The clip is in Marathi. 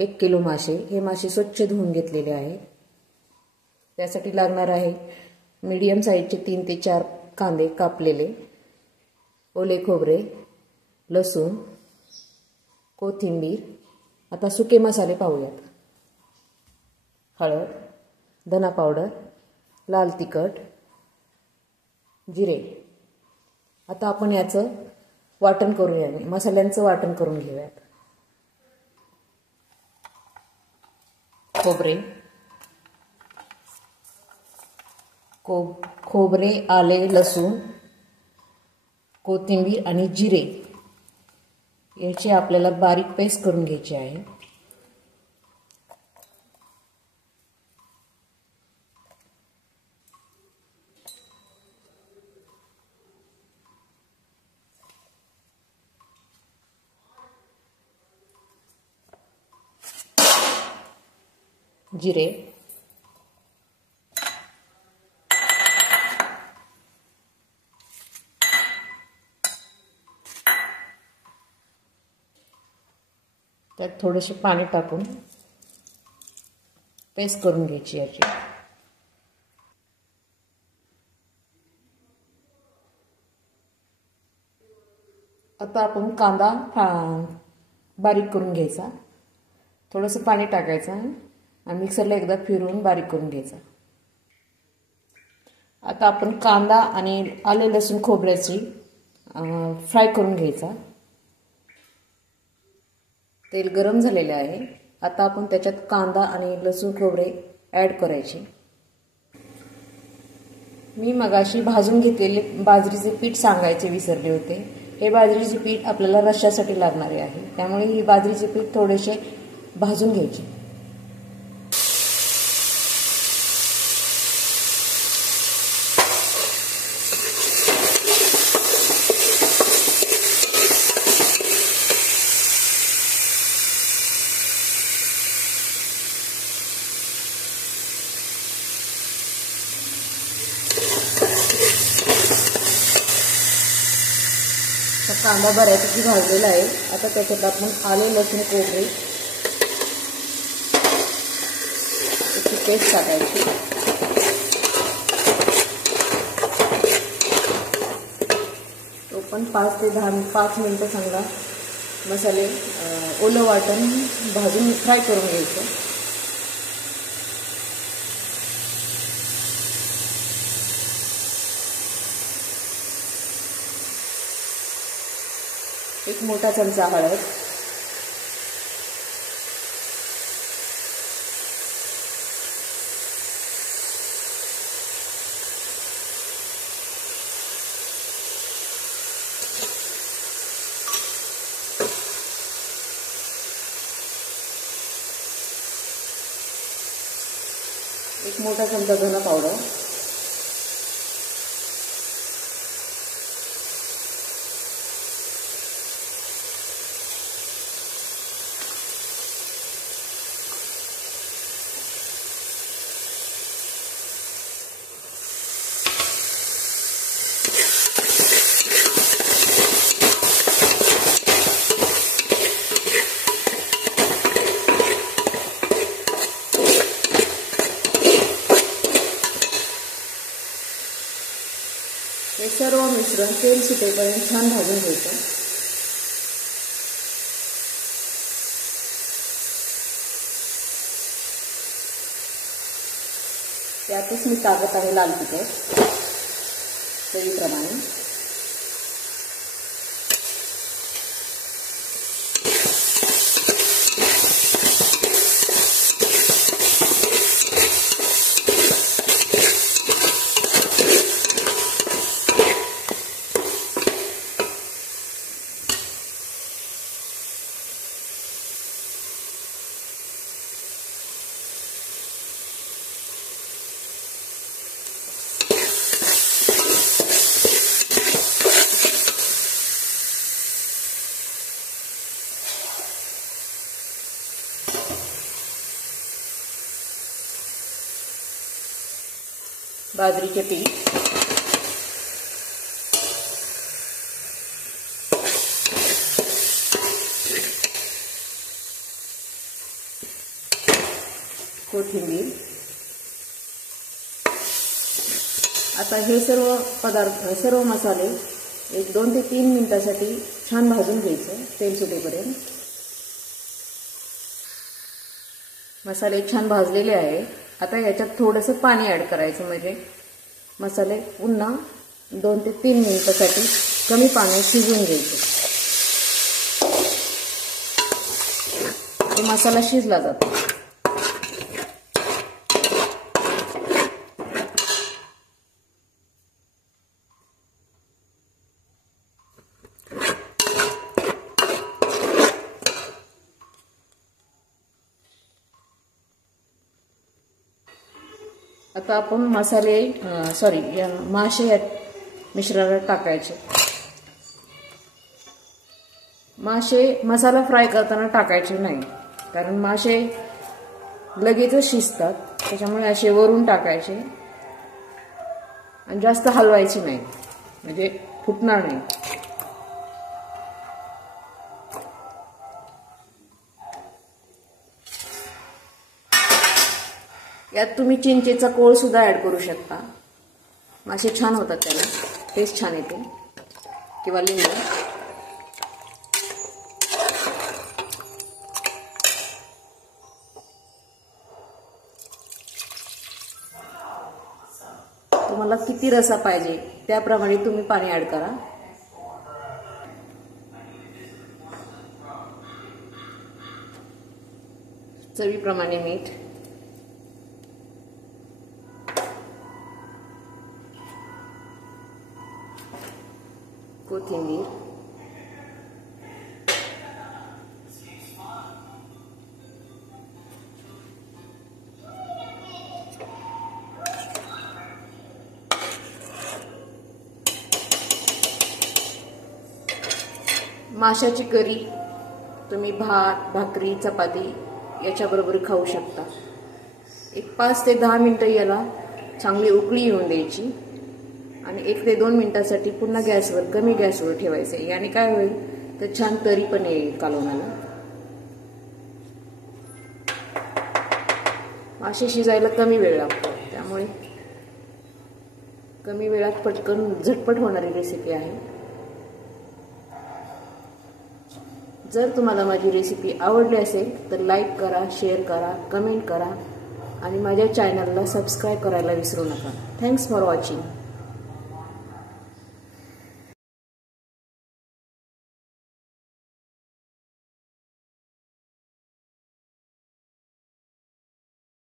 1 किलो मासे. हे मासे स्वच्छ धुवून घेतलेले आहेत. त्यासाठी लागणार आहे मीडियम साईजचे 3 ते 4 कांदे कापलेले, ओले खोबरे, लसूण, कोथिंबीर. आता सुके मसाले पाहूयात. हळद, धना पावडर, लाल तिखट, जिरे. आता आपण याचं वाटण करूया. मसाल्यांचं वाटण करून घेऊयात. खोबरे, आले, लसूण, कोथिंबीर आणि जिरे याची आपल्याला बारीक पेस्ट करून घ्यायची आहे. जिरे, त्यात थोडेसे पाणी टाकून पेस्ट करून घ्यायची याची. आता आपण कांदा बारीक करून घ्यायचा. थोडंसं पाणी टाकायचं आणि मिक्सरला एकदा फिरवून बारीक करून घ्यायचा. आता आपण कांदा आणि आले लसूण खोबऱ्याची फ्राय करून घ्यायचा. तेल गरम झालेले आहे. आता आपण त्याच्यात कांदा आणि लसूण खोबरे ॲड करायचे. मी मगाशी भाजून घेतलेले बाजरीचे पीठ सांगायचे विसरले होते. हे बाजरीचे पीठ आपल्याला रश्श्यासाठी लागणारे आहे. त्यामुळे ही बाजरीचे पीठ थोडेसे भाजून घ्यायचे. कांदा बऱ्यापैकी भाजलेला आहे. आता त्याच्यात आपण आले लसूण खोबरे याची पेस्ट टाकायची. तो पण 5 ते 5 मिनिटं चांगला मसाले ओलं वाटण भाजून फ्राय करून घ्यायचं. एक मोठा चमचा हळद, एक मोठा चमचा धना पावडर, हे सर्व मिश्रण तेल सुटेपर्यंत छान भाजून घ्यायचं. त्यातच मी टाकत आहे लाल तिखट चवीप्रमाणे. बाजरीचे पीठ, कोथिंबीर. आता हे सर्व मसाले एक 2 ते 3 मिनिटांसाठी छान भाजून घ्यायचं तेल सुटेपर्यंत. मसाले छान भाजलेले आहे. आता याच्यात थोडंसं पाणी ॲड करायचं, म्हणजे मसाले पुन्हा 2 ते 3 मिनिटांसाठी कमी पाण्यात शिजवून घ्यायचे. मसाला शिजला जातो. आता आपण मासे या मिश्रणात टाकायचे. मासे मसाला फ्राय करताना टाकायचे नाही, कारण मासे लगेचच शिजतात. त्याच्यामुळे असे वरून टाकायचे आणि जास्त हलवायचे नाही, म्हणजे फुटणार नाही. यात तुम्ही चिंचेचा कोळ सुद्धा ऍड करू शकता. मासे छान होतात, त्याला टेस्ट छान येते. किंवा लिंबू. तुम्हाला किती रसा पाहिजे त्याप्रमाणे तुम्ही पाणी ऍड करा. चवीप्रमाणे मीठ. कोथिंबीर. माशाची करी तुम्ही भात, भाकरी, चपाती याच्याबरोबर खाऊ शकता. एक 5 ते 10 मिनिटं याला चांगली उकळी येऊन द्यायची आणि 1 ते 2 मिनिटांसाठी पुन्हा कमी गॅसवर ठेवायचे. याने काय होईल तर छान तरी पण येईल कालवणाला. मासे शिजायला कमी वेळ लागतो, त्यामुळे कमी वेळात पटकन झटपट होणारी रेसिपी आहे. जर तुम्हाला माझी रेसिपी आवडली असेल तर लाईक करा, शेअर करा, कमेंट करा आणि माझ्या चॅनलला सबस्क्राईब करायला विसरू नका. Thanks for watching.